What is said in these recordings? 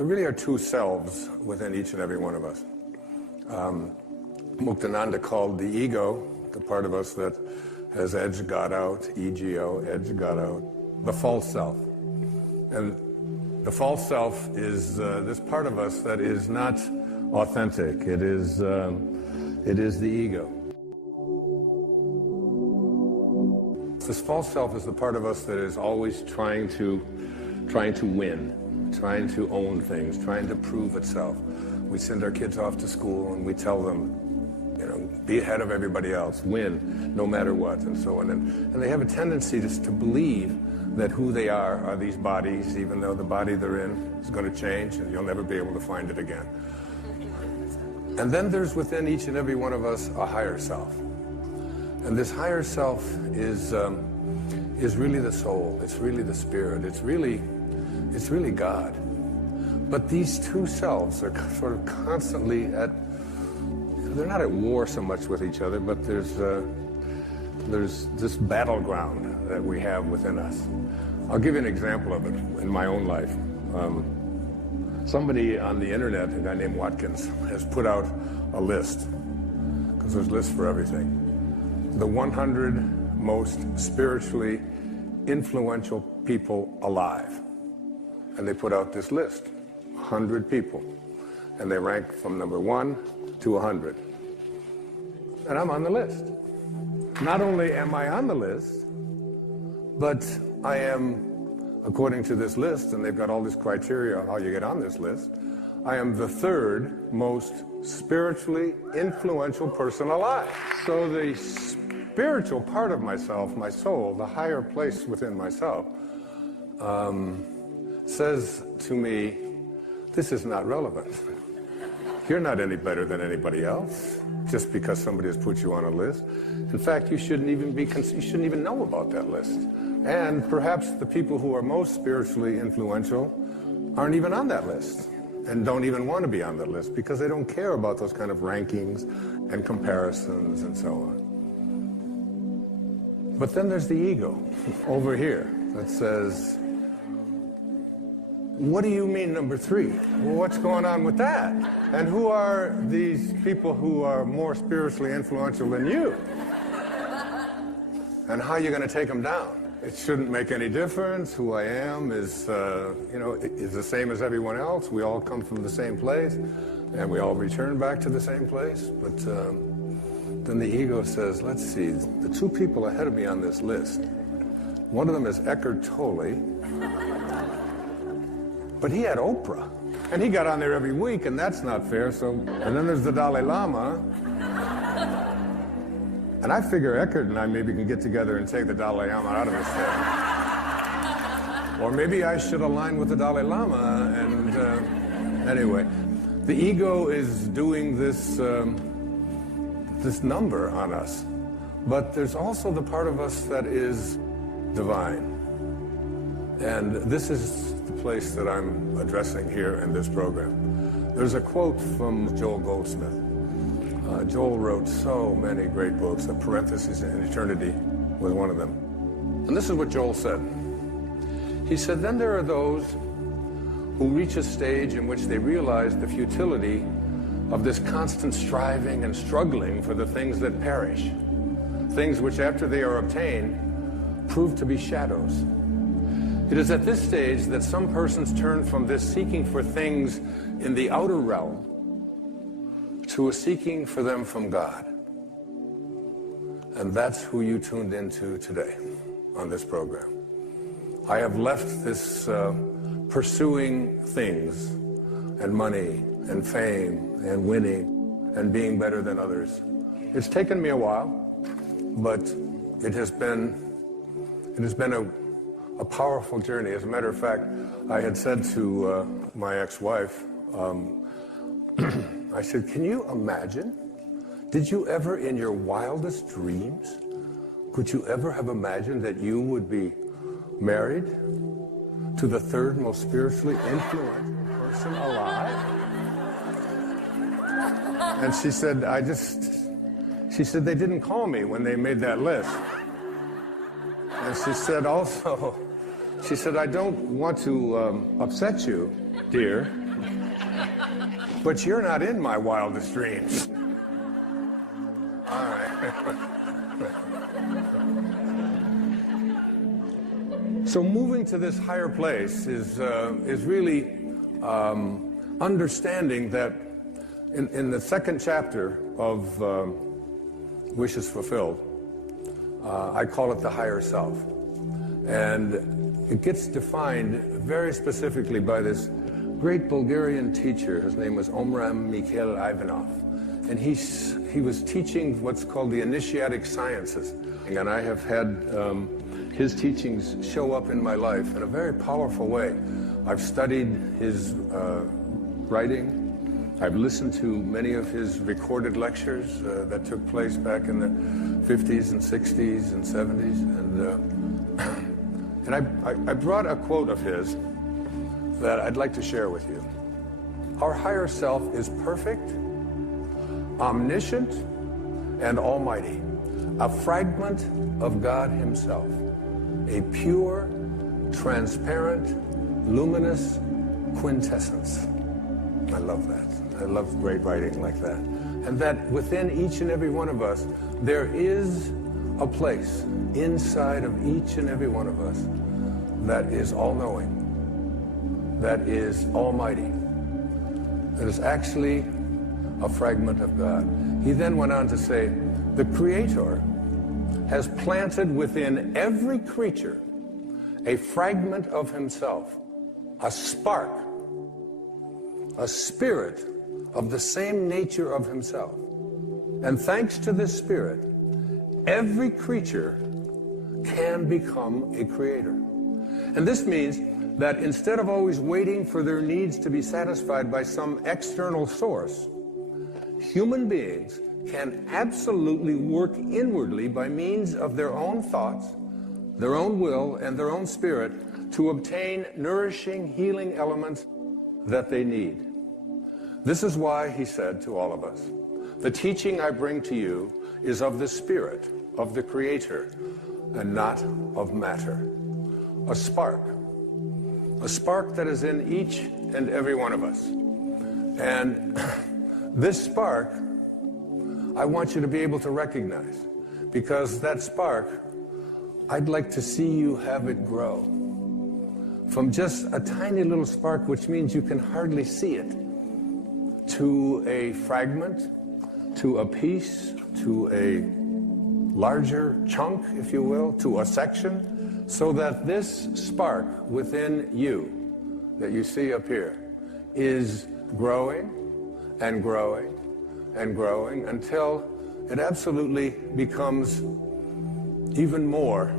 There really are two selves within each and every one of us. Muktananda called the ego, the part of us that has edge got out, EGO, edge got out, the false self. And the false self is this part of us that is not authentic. It is the ego. This false self is the part of us that is always trying to win, trying to own things, trying to prove itself. We send our kids off to school and we tell them, you know, be ahead of everybody else, win no matter what, and so on. And they have a tendency just to believe that who they are these bodies, even though the body they're in is going to change and you'll never be able to find it again. And then there's within each and every one of us a higher self. And this higher self is really the soul, it's really the spirit, it's really God. But these two selves are sort of constantly they're not at war so much with each other, but there's this battleground that we have within us. I'll give you an example of it in my own life. Somebody on the internet, a guy named Watkins, has put out a list, because there's lists for everything. The 100 most spiritually influential people alive. And they put out this list, 100 people. And they rank from number 1 to 100. And I'm on the list. Not only am I on the list, but I am, according to this list, and they've got all this criteria on how you get on this list, I am the third most spiritually influential person alive. So the spiritual part of myself, my soul, the higher place within myself, says to me, this is not relevant. You're not any better than anybody else just because somebody has put you on a list. In fact, you shouldn't even know about that list. And perhaps the people who are most spiritually influential aren't even on that list and don't even want to be on that list because they don't care about those kind of rankings and comparisons and so on. But then there's the ego over here that says, what do you mean number 3? Well, what's going on with that? And who are these people who are more spiritually influential than you? And how are you going to take them down? It shouldn't make any difference. Who I am is the same as everyone else. We all come from the same place, and we all return back to the same place. But then the ego says, let's see, the 2 people ahead of me on this list, one of them is Eckhart Tolle, but he had Oprah, and he got on there every week, and that's not fair. So, and then there's the Dalai Lama, and I figure Eckhart and I maybe can get together and take the Dalai Lama out of his head. Or maybe I should align with the Dalai Lama, and anyway, the ego is doing this number on us. But there's also the part of us that is divine. And this is the place that I'm addressing here in this program. There's a quote from Joel Goldsmith. Joel wrote so many great books. A Parenthesis in Eternity was one of them. And this is what Joel said. He said, then there are those who reach a stage in which they realize the futility of this constant striving and struggling for the things that perish, things which after they are obtained prove to be shadows. It is at this stage that some persons turn from this seeking for things in the outer realm to a seeking for them from God. And that's who you tuned into today on this program. I have left this pursuing things and money and fame and winning and being better than others. It's taken me a while, but it has been a powerful journey. As a matter of fact, I had said to my ex-wife, I said, can you imagine? Did you ever in your wildest dreams, could you ever have imagined that you would be married to the third most spiritually influential person alive? And she said, she said, they didn't call me when they made that list. And she said also, she said, I don't want to upset you, dear, but you're not in my wildest dreams. All right. So moving to this higher place is really understanding that in the second chapter of Wishes Fulfilled, I call it the higher self. And it gets defined very specifically by this great Bulgarian teacher. His name was Omram Mikhail Ivanov. And he was teaching what's called the initiatic sciences. And I have had his teachings show up in my life in a very powerful way. I've studied his writing. I've listened to many of his recorded lectures that took place back in the 50s and 60s and 70s. And I brought a quote of his that I'd like to share with you. Our higher self is perfect, omniscient, and almighty, a fragment of God himself, a pure, transparent, luminous quintessence. I love that. I love great writing like that. And that within each and every one of us, there is a place inside of each and every one of us that is all-knowing, that is almighty, that is actually a fragment of God. He then went on to say, the Creator has planted within every creature a fragment of himself, a spark, a spirit of the same nature of himself. And thanks to this spirit, every creature can become a creator. And this means that instead of always waiting for their needs to be satisfied by some external source, human beings can absolutely work inwardly by means of their own thoughts, their own will, and their own spirit to obtain nourishing, healing elements that they need. This is why he said to all of us, the teaching I bring to you is of the Spirit, of the Creator, and not of matter. A spark that is in each and every one of us. And this spark, I want you to be able to recognize, because that spark, I'd like to see you have it grow from just a tiny little spark, which means you can hardly see it, to a fragment, to a piece, to a larger chunk, if you will, to a section, so that this spark within you that you see up here is growing and growing and growing until it absolutely becomes even more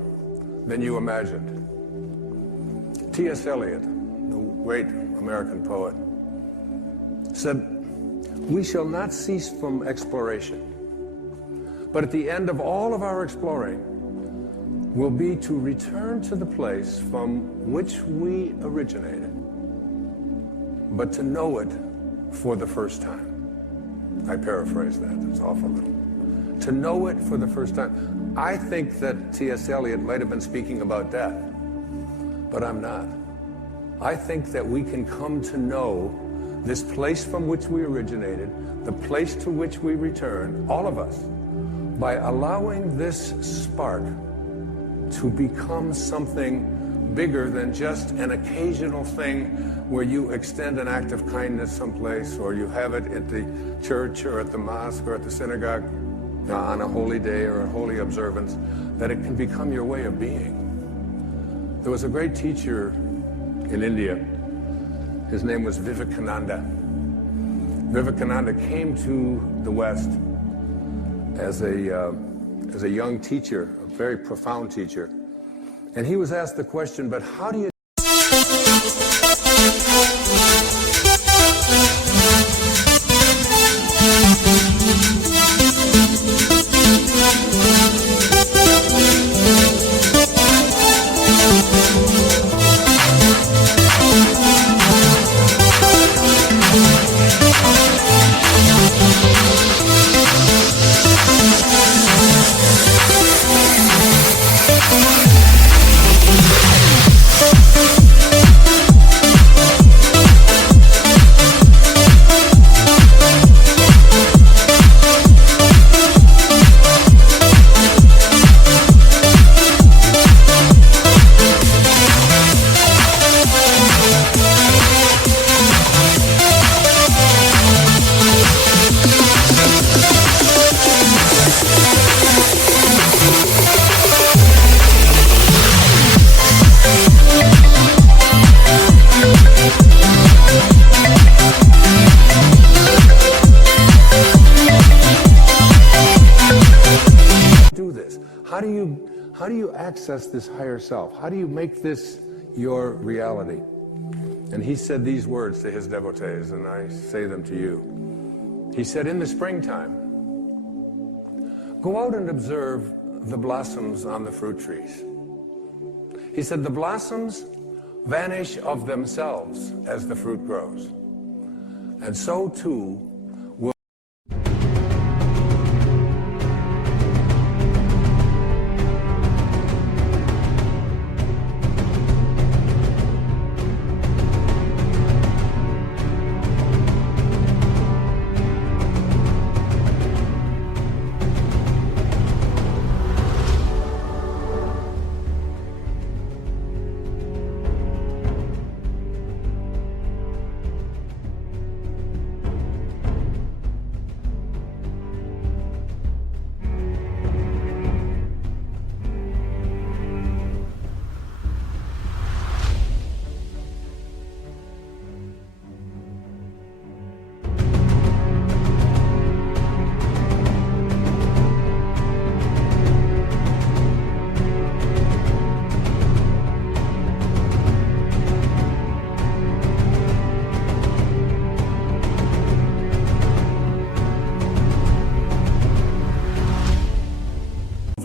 than you imagined. T.S. Eliot, the great American poet, said, we shall not cease from exploration, but at the end of all of our exploring will be to return to the place from which we originated, but to know it for the first time. I paraphrase that, it's awful little. To know it for the first time. I think that T.S. Eliot might have been speaking about death, but I'm not. I think that we can come to know this place from which we originated, the place to which we return, all of us, by allowing this spark to become something bigger than just an occasional thing where you extend an act of kindness someplace, or you have it at the church or at the mosque or at the synagogue on a holy day or a holy observance, that it can become your way of being. There was a great teacher in India. His name was Vivekananda. Vivekananda came to the West as a young teacher, a very profound teacher. And he was asked the question, but how do you How do you access this higher self? How do you make this your reality? And he said these words to his devotees, and I say them to you. He said, in the springtime, go out and observe the blossoms on the fruit trees. He said, the blossoms vanish of themselves as the fruit grows. And so too will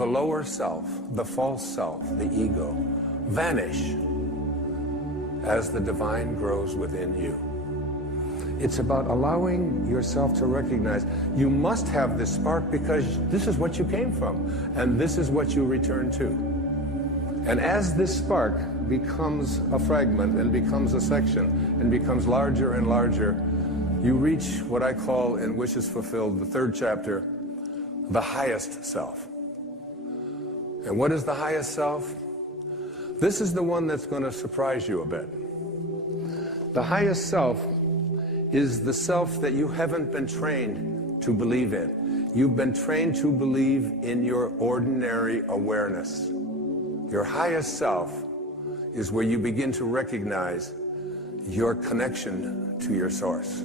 the lower self, the false self, the ego, vanish as the divine grows within you. It's about allowing yourself to recognize you must have this spark because this is what you came from, and this is what you return to. And as this spark becomes a fragment and becomes a section and becomes larger and larger, you reach what I call in Wishes Fulfilled, the 3rd chapter, the highest self. And what is the highest self? This is the one that's going to surprise you a bit. The highest self is the self that you haven't been trained to believe in. You've been trained to believe in your ordinary awareness. Your highest self is where you begin to recognize your connection to your source.